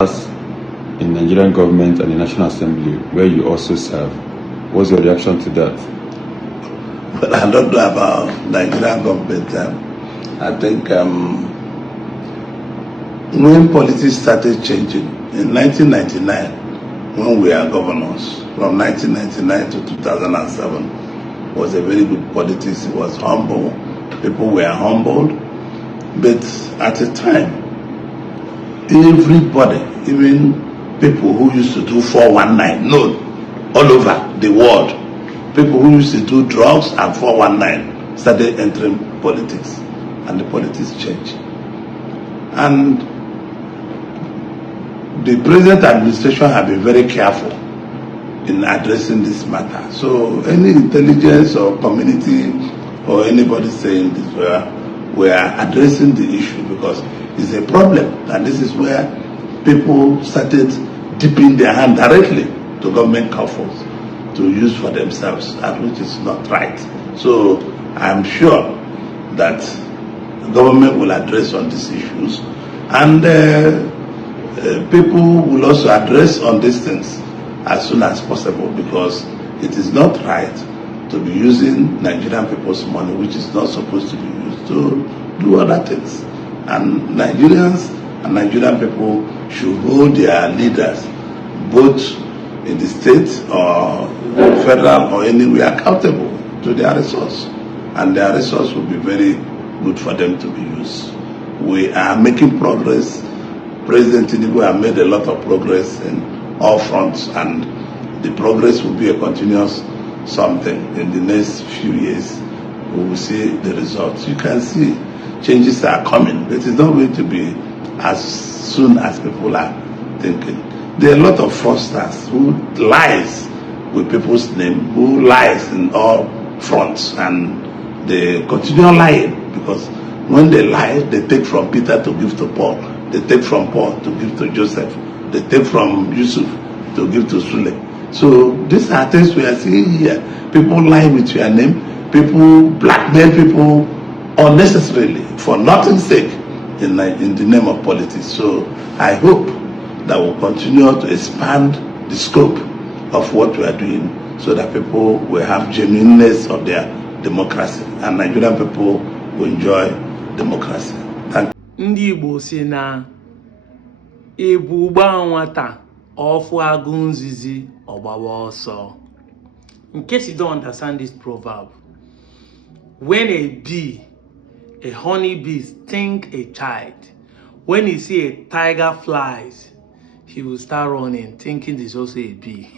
in Nigerian government and the National Assembly, where you also serve. What's your reaction to that? Well, I don't know about Nigerian government. I think when politics started changing in 1999, when we were governors, from 1999 to 2007, was a very good politics. It was humble. People were humbled. But at the time, everybody, even people who used to do 419, no, all over the world, people who used to do drugs and 419 started entering politics, and the politics changed. And the present administration have been very careful in addressing this matter. So any intelligence or community or anybody saying this, we are addressing the issue because it's a problem, and this is where people started dipping their hand directly to government coffers to use for themselves, and which is not right. So I'm sure that the government will address on these issues, and people will also address on these things as soon as possible, because it is not right to be using Nigerian people's money, which is not supposed to be used to do other things. And Nigerians and Nigerian people should hold their leaders, both in the state or federal or anywhere, accountable to their resource. And their resource will be very good for them to be used. We are making progress. President Tinubu has made a lot of progress in all fronts, and the progress will be a continuous something. In the next few years, we will see the results. You can see changes are coming, but it's not going to be as soon as people are thinking. There are a lot of fraudsters who lies with people's name, who lies in all fronts, and they continue lying, because when they lie, they take from Peter to give to Paul, they take from Paul to give to Joseph, they take from Yusuf to give to Sule. So these are things we are seeing here. People lie with your name, people blackmail people unnecessarily for nothing's sake in the name of politics. So I hope that we'll continue to expand the scope of what we are doing, so that people will have genuineness of their democracy, and Nigerian people will enjoy democracy. Thank you. Ndị Igbo si na ebu gbaa nwata ọfụ agụ nzizi ọgbawa ọsọ. In case you don't understand this proverb, when a bee, a honey bee, sting a child, when he see a tiger flies, he will start running, thinking there's also a bee.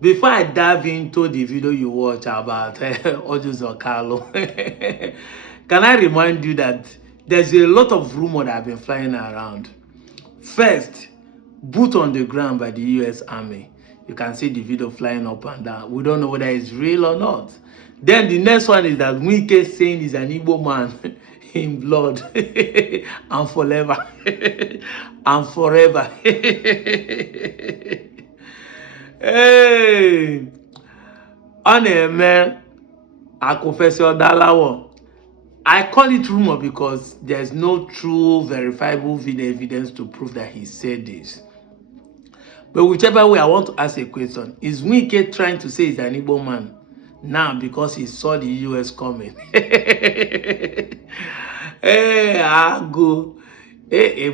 Before I dive into the video you watch about Orji Kalu, can I remind you that there's a lot of rumor that have been flying around. First, boot on the ground by the US Army. You can see the video flying up and down. We don't know whether it's real or not. Then the next one is that Wike saying he's an Igbo man in blood and forever and forever. Hey, Anioma, I confess your Dalawo. I call it rumor because there's no true verifiable video evidence to prove that he said this. But whichever way, I want to ask a question. Is Wike trying to say he's an Igbo man now because he saw the US coming? Hey, I go. Hey,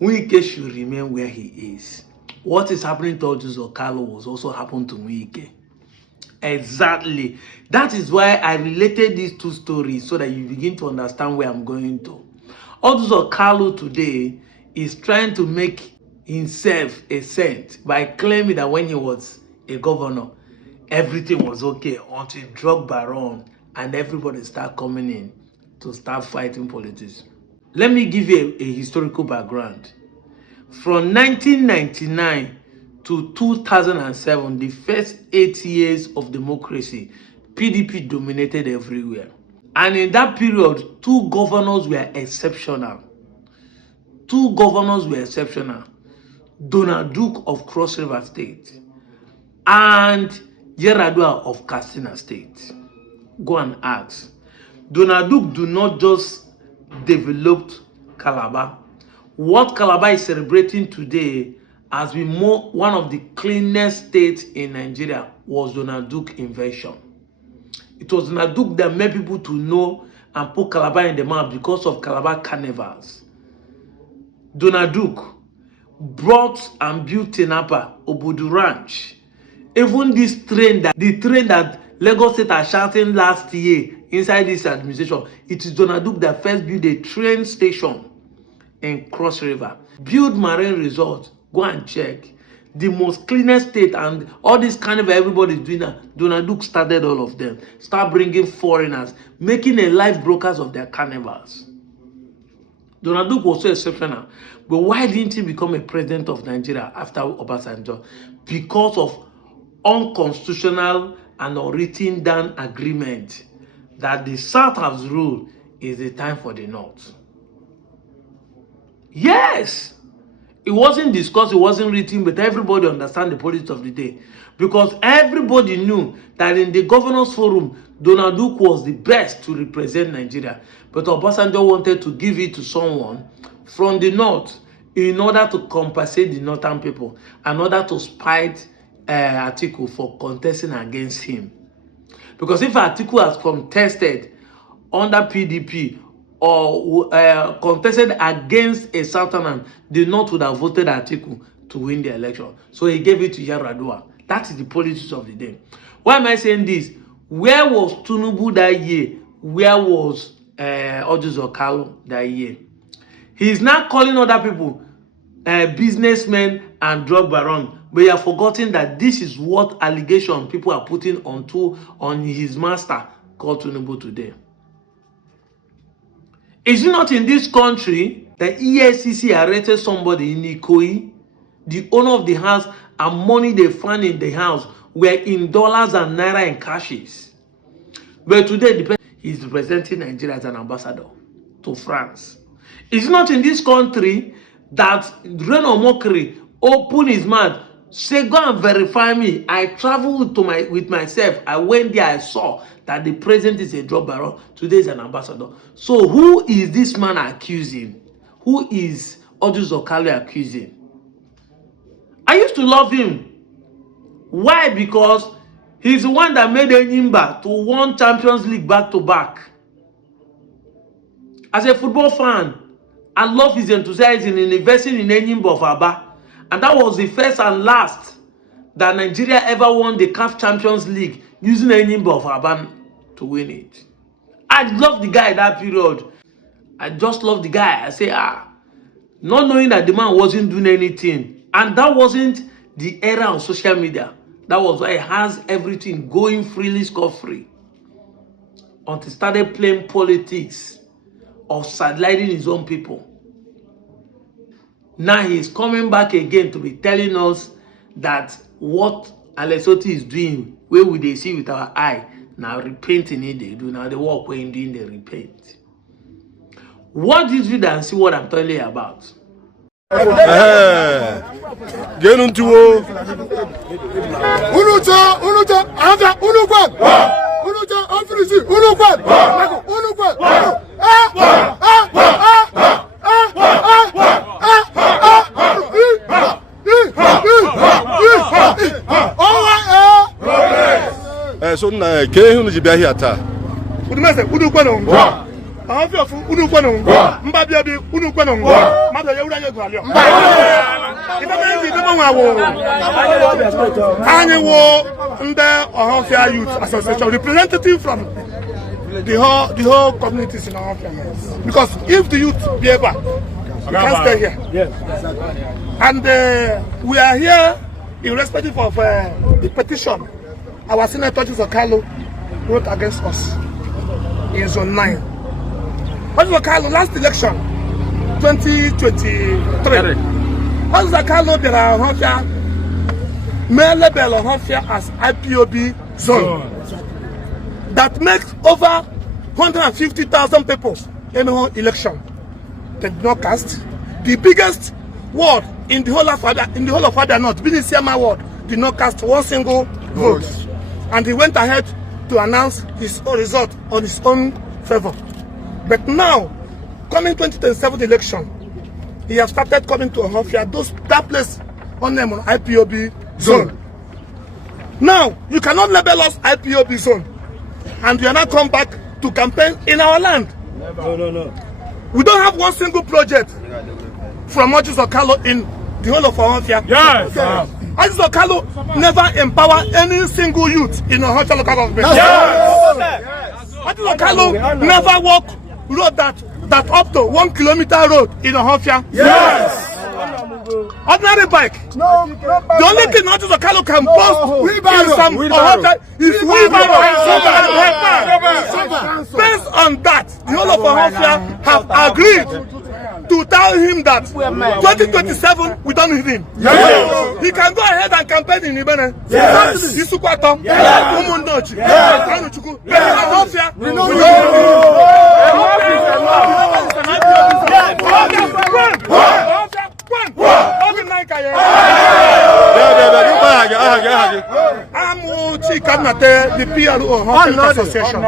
Wike should remain where he is. What is happening to Orji Kalu was also happening to Wike. Exactly. That is why I related these two stories, so that you begin to understand where I'm going to. Orji Kalu today is trying to make himself a saint by claiming that when he was a governor, everything was okay until drug baron and everybody start coming in to start fighting politics. Let me give you a historical background. From 1999 to 2007, the first 8 years of democracy, PDP dominated everywhere. And in that period, two governors were exceptional. Donald Duke of Cross River State and Yaradua of Katsina State. Go and ask. Donald Duke do not just develop Calabar. What Calabar is celebrating today has been one of the cleanest states in Nigeria was Donald Duke's invention. It was Donald Duke that made people to know and put Calabar in the map because of Calabar carnivals. Donald Duke brought and built Tinapa, Obudu Ranch. Even this train the train that Lagos State are shouting last year inside this administration, it is Donald Duke that first built a train station in Cross River. Build marine resort, go and check. The most cleanest state, and all this carnival everybody's doing that. Donald Duke started all of them. Start bringing foreigners, making a life brokers of their carnivals. Donald Duke was so exceptional. But why didn't he become a president of Nigeria after Obasanjo? Because of unconstitutional and unwritten down agreement that the South has ruled is the time for the North. Yes, it wasn't discussed, it wasn't written, but everybody understand the politics of the day. Because everybody knew that in the governors forum, Donald Duke was the best to represent Nigeria. But Obasanjo wanted to give it to someone from the North in order to compensate the Northern people, in order to spite Atiku for contesting against him. Because if Atiku has contested under PDP or contested against a Southern, the North would have voted Atiku to win the election. So he gave it to Yar'Adua. That is the politics of the day. Why am I saying this? Where was Tinubu that year? Where was Orji Kalu that year? He is now calling other people businessmen and drug barons. But you have forgotten that this is what allegation people are putting on his master called Tinubu today. Is it not in this country that EFCC arrested somebody in Ikoyi? The owner of the house and money they found in the house were in dollars and naira and cashes. But today, he's representing Nigeria as an ambassador to France. Is it not in this country that Reno Mokri opened his mouth, say, go and verify me. I traveled with myself. I went there, I saw that the president is a drug baron. Today is an ambassador. So who is this man accusing? Who is Orji Kalu accusing? I used to love him. Why? Because he's the one that made Enyimba to win Champions League back to back. As a football fan, I love his enthusiasm in investing in Enyimba of Abia. And that was the first and last that Nigeria ever won the CAF Champions League using Enyimba of Abia to win it. I love the guy that period. I just love the guy. I say, not knowing that the man wasn't doing anything. And that wasn't the era of social media. That was why he has everything going freely, scot-free. Until he started playing politics of sidelining his own people. Now he is coming back again to be telling us that what Alex Otti is doing, where we they see with our eye, now repainting it they do. Now the work when doing they repaint. What did you and see what I'm telling you about? Get into so na ke hunu ji bia here ta udumese udukwano Ohofia fu udukwano mbabia bi udukwano mabia ye ura ye gwalio ibebe bi mo wawo anyi wo nde Ohofia Youth Association representative from the whole communities in Ohofia, because if the youth be able, we can't stay here. Yes. And we are here in respect of the petition our Senator Orji Kalu wrote against us in Zone 9. Orji Kalu, last election, 2023, Orji Kalu, there are Ohofia, may label Ohofia as IPOB zone. That makes over 150,000 people in the whole election. They did not cast. The biggest ward in the whole of Abia North, Binisiyama ward, did not cast one single vote. And he went ahead to announce his own result on his own favor. But now, coming 2027 election, he has started coming to Ohofia, that place on them on IPOB zone. Now, you cannot label us IPOB zone, and you are not come back to campaign in our land. No. We don't have one single project from Orji Kalu in the whole of Ohofia. Yes. Orji Kalu never empower any single youth in Ohofia local government. Yes. Orji Kalu never walk road that up to 1 kilometer road in Ohofia. Yes. Ordinary bike. No, the only thing Orji Kalu can boast in some Ohofia is wheelbarrow. Based on that, the whole of Ohofia have agreed to tell him that 2027 we don't need him. Yes. He can go ahead and campaign in Ibene. Yes. Isukwatom. Yes. Umundochi. Yes. Anuchuku. But in Ohofia, We know we you. don't need him. I'm Chikanate, the PRO Ohofia Association.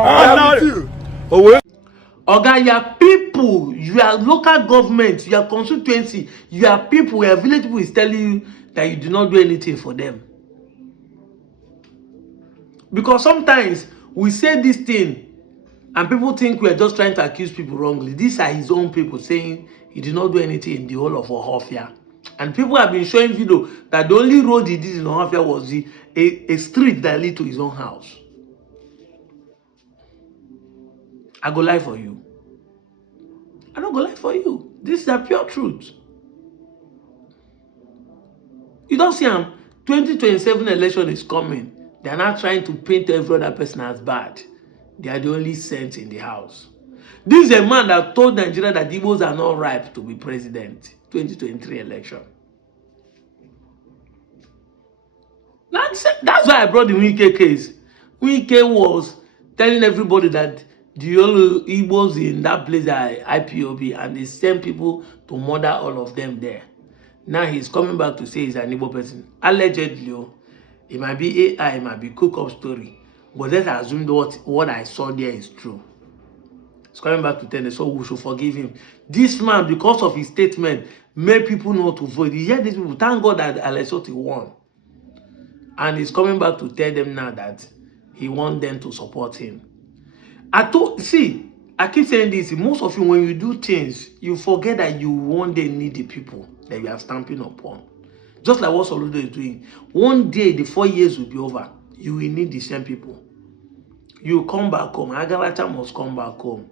Oga, your people, your local government, your constituency, your people, your village people is telling you that you do not do anything for them. Because sometimes we say this thing and people think we are just trying to accuse people wrongly. These are his own people saying he did not do anything in the whole of Ohofia. And people have been showing video that the only road he did in Ohofia was a street that led to his own house. I go lie for you. I don't go lie for you. This is the pure truth. You don't see him. 2027 election is coming. They are not trying to paint every other person as bad. They are the only saints in the house. This is a man that told Nigeria that Igbos are not ripe to be president. 2023 election. That's why I brought the Wike case. Wike was telling everybody that the only Igbos in that place are IPOB, and they send people to murder all of them there. Now he's coming back to say he's an Igbo person. Allegedly, it might be AI, it might be cook-up story. But let's assume what I saw there is true. He's coming back to tell us, so we should forgive him. This man, because of his statement, made people not to vote. You hear these people, thank God that Otti won. And he's coming back to tell them now that he wants them to support him. I keep saying this, most of you, when you do things, you forget that you one day need the people that you are stamping upon. Just like what Soludo is doing. One day, the 4 years will be over. You will need the same people. You come back home. Agaracha must come back home.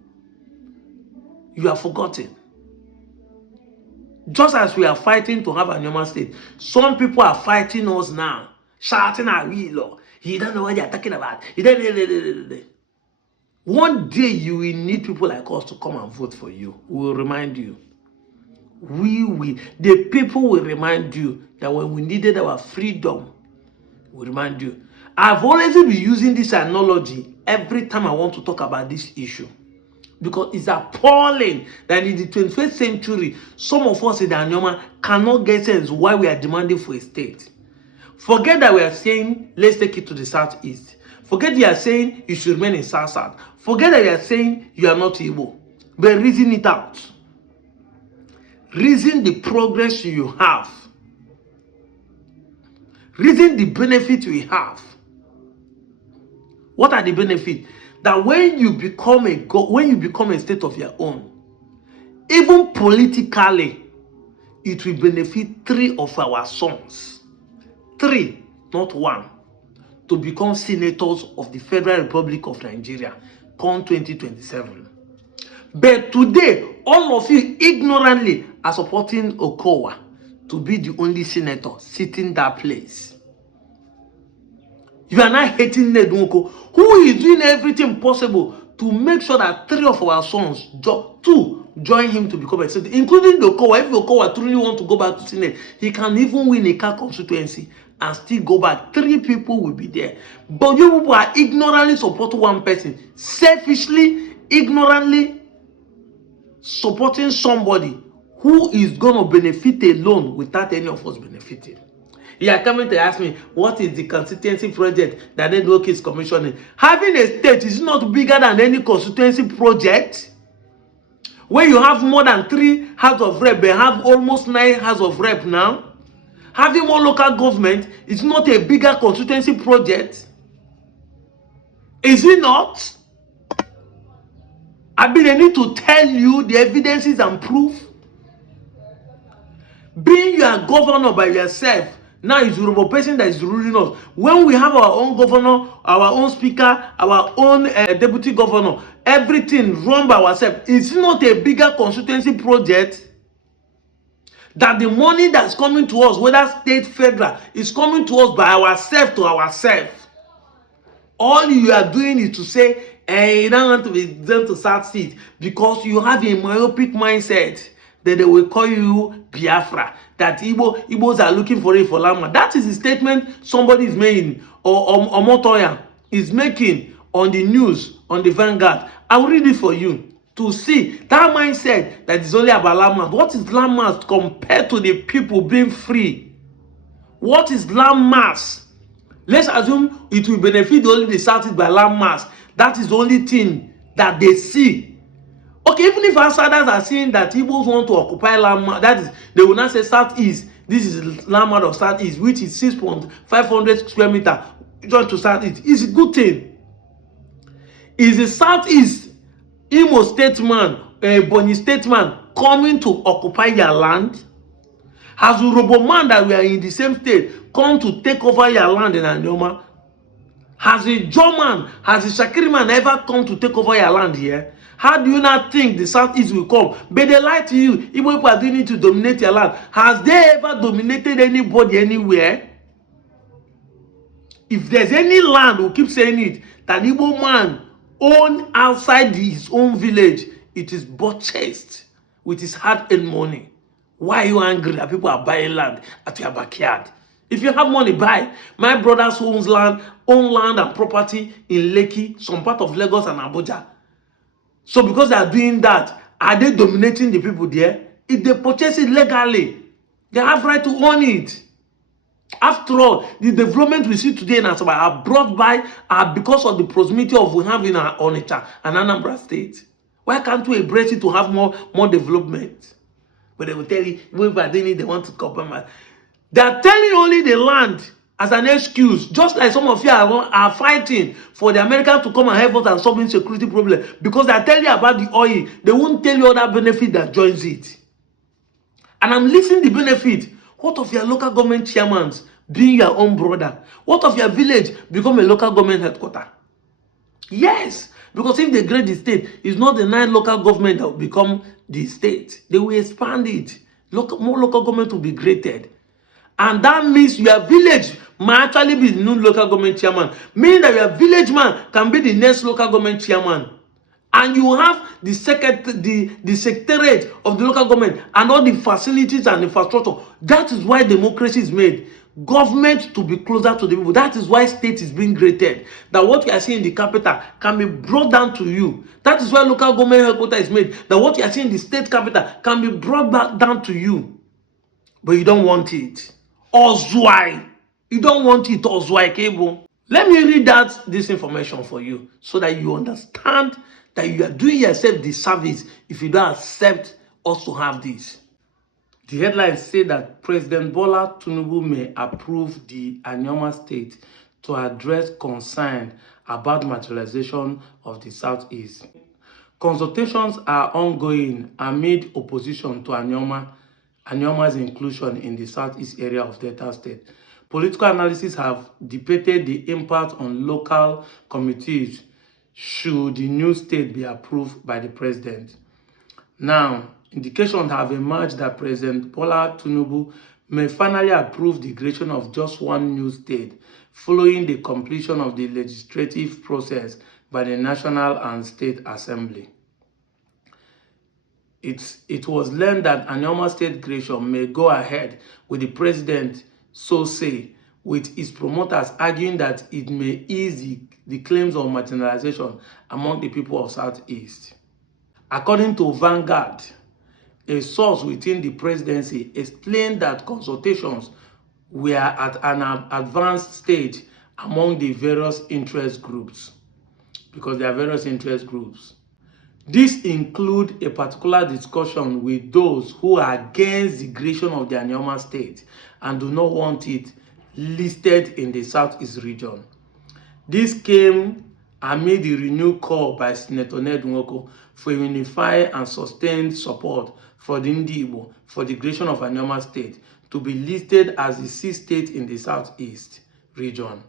You are forgotten. Just as we are fighting to have a Anioma state, some people are fighting us now. Shouting at Wheeler. He don't know what they are talking about. One day you will need people like us to come and vote for you. We will remind you. The people will remind you that when we needed our freedom, we remind you. I've always been using this analogy every time I want to talk about this issue. Because it's appalling that in the 21st century, some of us in the Anioma cannot get sense why we are demanding for a state. Forget that we are saying, let's take it to the southeast. Forget you are saying you should remain in south-south. Forget that you are saying you are not Igbo. But reason it out. Reason the progress you have. Reason the benefit we have. What are the benefits? That when you become a state of your own, even politically, it will benefit 3 of our sons. 3, not 1, to become senators of the Federal Republic of Nigeria come 2027. But today, all of you ignorantly are supporting Okowa to be the only senator sitting that place. You are not hating Nedunko, who is doing everything possible to make sure that 3 of our sons, 2, join him to become a senator, including the Okowa. If Okowa truly want to go back to Senate, he can even win a car constituency and still go back. 3 people will be there. But you people are ignorantly supporting one person, selfishly, ignorantly supporting somebody who is going to benefit alone without any of us benefiting. You are coming to ask me, what is the constituency project that network is commissioning? Having a state is not bigger than any constituency project. When you have more than 3 House of Rep, they have almost 9 House of Rep now. Having more local government is not a bigger constituency project. Is it not? I mean, they need to tell you the evidences and proof. Being you are governor by yourself, now it's Yoruba person that is ruling us. When we have our own governor, our own speaker, our own deputy governor, everything run by ourselves, it's not a bigger constituency project that the money that's coming to us, whether state, federal, is coming to us by ourselves to ourselves. All you are doing is to say, you don't want to be done to succeed because you have a myopic mindset that they will call you Biafra, that Igbos are looking for it for Lama. That is the statement somebody is making, or Motoya is making on the news, on the Vanguard. I will read it for you to see that mindset that is only about Lama. What is Lama compared to the people being free? What is Lama? Let's assume it will benefit only the Southeast by landmass. That is the only thing that they see. Okay, even if outsiders are seeing that Igbos want to occupy landmass, that is, they will not say Southeast. This is landmass of Southeast, which is 6,500 square meters. Join to Southeast. It's a good thing. Is the Southeast Imo State man, Bonny State man coming to occupy your land? Has a Robo man that we are in the same state come to take over your land in Anioma? Has a German, has a Shakiri man ever come to take over your land here? How do you not think the Southeast will come? But they lie to you. Igbo people are doing it to dominate your land. Has they ever dominated anybody anywhere? If there's any land, we'll keep saying it, that Igbo man own outside his own village, it is purchased with his hard-earned money. Why are you angry that people are buying land at your backyard? If you have money, buy. My brothers own land and property in Lekki, some part of Lagos and Abuja. So because they are doing that, are they dominating the people there? If they purchase it legally, they have right to own it. After all, the development we see today in Asaba are brought by because of the proximity of we have in our Onitsha and Anambra State. Why can't we embrace it to have more development? But they will tell you, they want to compromise. They are telling only the land as an excuse, just like some of you are fighting for the Americans to come and help us and solve insecurity problem because they are telling you about the oil. They won't tell you other benefit that joins it. And I'm listing the benefit. What of your local government chairmen being your own brother? What of your village become a local government headquarters? Yes, because if they grade the state, it's not the 9 local government that will become the state. They will expand it. More local government will be graded. And that means your village might actually be the new local government chairman. Meaning that your village man can be the next local government chairman. And you have the secretariat of the local government and all the facilities and infrastructure. That is why democracy is made. Government to be closer to the people. That is why state is being created. That what you are seeing in the capital can be brought down to you. That is why local government headquarters is made. That what you are seeing in the state capital can be brought back down to you. But you don't want it. Ozwai. You don't want it, Ozwai Cable. Let me read this information for you so that you understand that you are doing yourself the service if you don't accept us to have this. The headlines say that President Bola Tinubu may approve the Anioma state to address concern about marginalization of the Southeast. Consultations are ongoing amid opposition to Anioma's inclusion in the Southeast area of Delta State. Political analysts have debated the impact on local communities should the new state be approved by the president. Now, indications have emerged that President Bola Tinubu may finally approve the creation of just one new state following the completion of the legislative process by the National and State Assembly. It was learned that Anioma state creation may go ahead with the president so say, with his promoters arguing that it may ease the claims of marginalization among the people of Southeast. According to Vanguard, a source within the presidency explained that consultations were at an advanced stage among the various interest groups, because there are various interest groups. This include a particular discussion with those who are against the creation of the Anioma state and do not want it listed in the Southeast region. This came amid the renewed call by Senator Ned Nwoko for unified and sustained support for the Igbo for the creation of Anioma state to be listed as the sixth state in the Southeast region.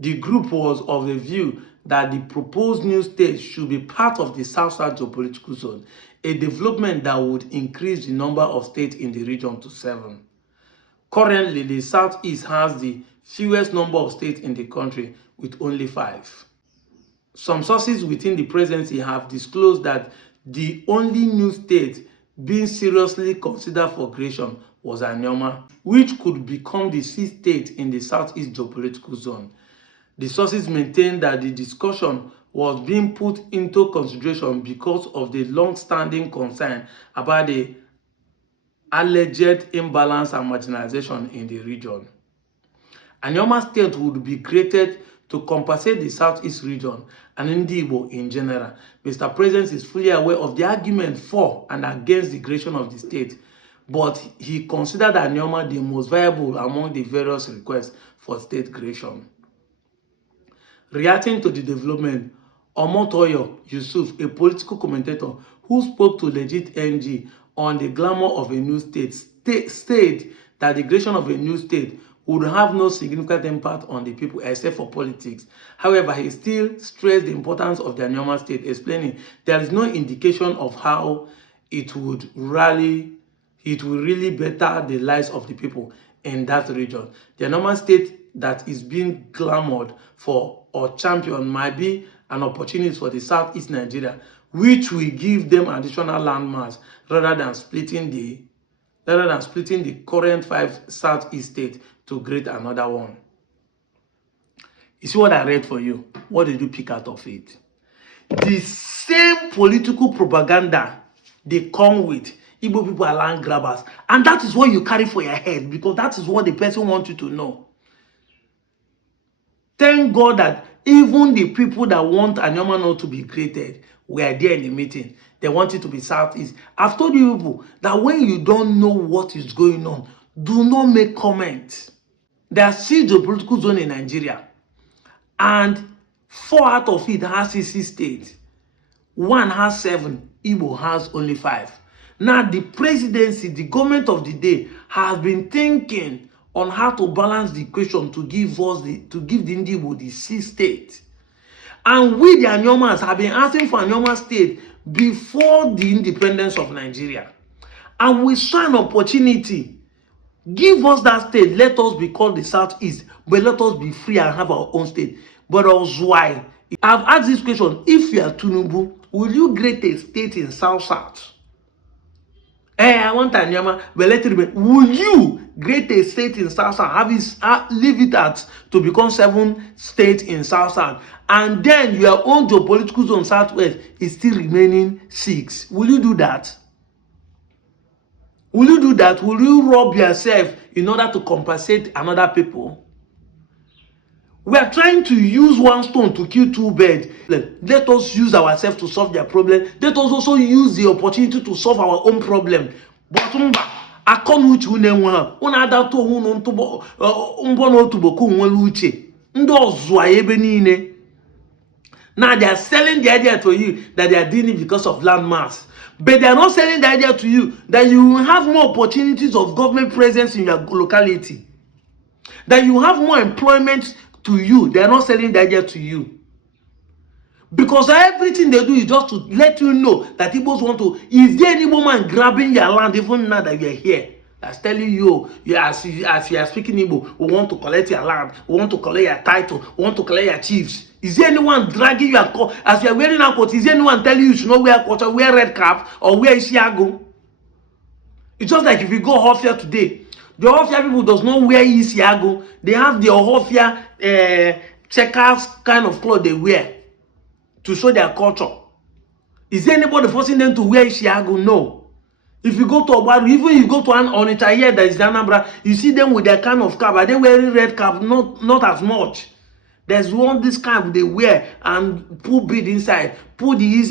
The group was of the view that the proposed new state should be part of the South-South geopolitical zone, a development that would increase the number of states in the region to 7. Currently, the Southeast has the fewest number of states in the country, with only 5. Some sources within the presidency have disclosed that the only new state being seriously considered for creation was Anioma, which could become the 6th state in the Southeast geopolitical zone. The sources maintain that the discussion was being put into consideration because of the long-standing concern about the alleged imbalance and marginalization in the region. Anioma state would be created to compensate the Southeast region and Igbo in general. Mr. President is fully aware of the argument for and against the creation of the state, but he considered Anioma the most viable among the various requests for state creation. Reacting to the development, Omotoyo Yusuf, a political commentator who spoke to Legit NG on the glamour of a new state, said that the creation of a new state would have no significant impact on the people except for politics. However, he still stressed the importance of the Anioma state, explaining there is no indication of how it will really better the lives of the people in that region. The Anioma state that is being clamored for or championed might be an opportunity for the Southeast Nigeria, which will give them additional landmass rather than splitting the current 5 Southeast states to create another one. You see what I read for you? What did you pick out of it? The same political propaganda they come with. Igbo people are land grabbers. And that is what you carry for your head, because that is what the person wants you to know. Thank God that even the people that want Anioma not to be created were there in the meeting. They want it to be Southeast. I've told you people that when you don't know what is going on, do not make comments. There are 6 geopolitical zones in Nigeria, and 4 out of it has 6 states. 1 has 7. Igbo has only 5. Now the presidency, the government of the day, has been thinking on how to balance the equation to give the Igbo the 6th state. And we, the Aniomas, have been asking for Anioma state before the independence of Nigeria. And we saw an opportunity. Give us that state. Let us be called the Southeast, but let us be free and have our own state. But also why? I've asked this question. If you are Tinubu, will you create a state in South-South? I want Anioma, but let it remain. Will you create a state in South-South, leave it to become 7 states in South-South, and then your own geopolitical zone Southwest is still remaining 6? Will you do that? Will you do that? Will you rob yourself in order to compensate another people? We are trying to use one stone to kill 2 birds. Let us use ourselves to solve their problem. Let us also use the opportunity to solve our own problem. But now they are selling the idea to you that they are doing it because of land mass. But they are not selling the idea to you that you will have more opportunities of government presence in your locality. That you have more employment to you. They are not selling the idea to you. Because everything they do is just to let you know that Igbos want to. Is there any woman grabbing your land even now that you are here? That's telling you, as you are speaking Igbo, we want to collect your land, we want to collect your title, we want to collect your chiefs. Is there anyone dragging your coat? As you are wearing a coat, is there anyone telling you should not wear a coat or wear red cap or wear Isiago? It's just like if you go Ohofia today, the Ohofia people does not wear Isiago. They have the Ohofia checkers kind of clothes they wear to show their culture. Is there anybody forcing them to wear Isiago? No. If you go to Obaru, even you go to an Onitsha here, that is the Anambra, you see them with their kind of cap. Are they wearing red cap? Not as much. There's one this cap they wear and put bead inside, put the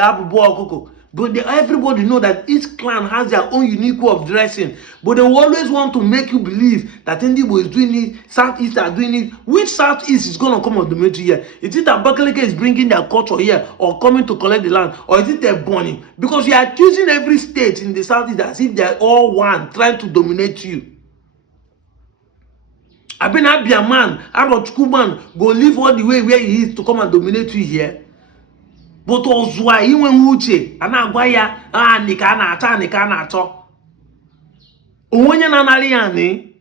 Abubo. But everybody know that each clan has their own unique way of dressing. But they always want to make you believe that Indigo is doing it, Southeast are doing it. Which Southeast is going to come on the middle here? Is it that Abakaliki is bringing their culture here or coming to collect the land? Or is it they're burning? Because you are accusing every state in the Southeast as if they're all one, trying to dominate you. I've been Abia man, Abia man, go live all the way where he is to come and dominate you here. But ozwa inwe uche ana-agwa ya nika na-acha onwenye na-anarị ya ni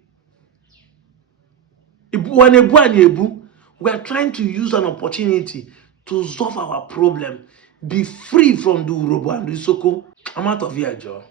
ebu. We are trying to use an opportunity to solve our problem, be free from the Urobo and the Isoko. I'm out of here, Joe.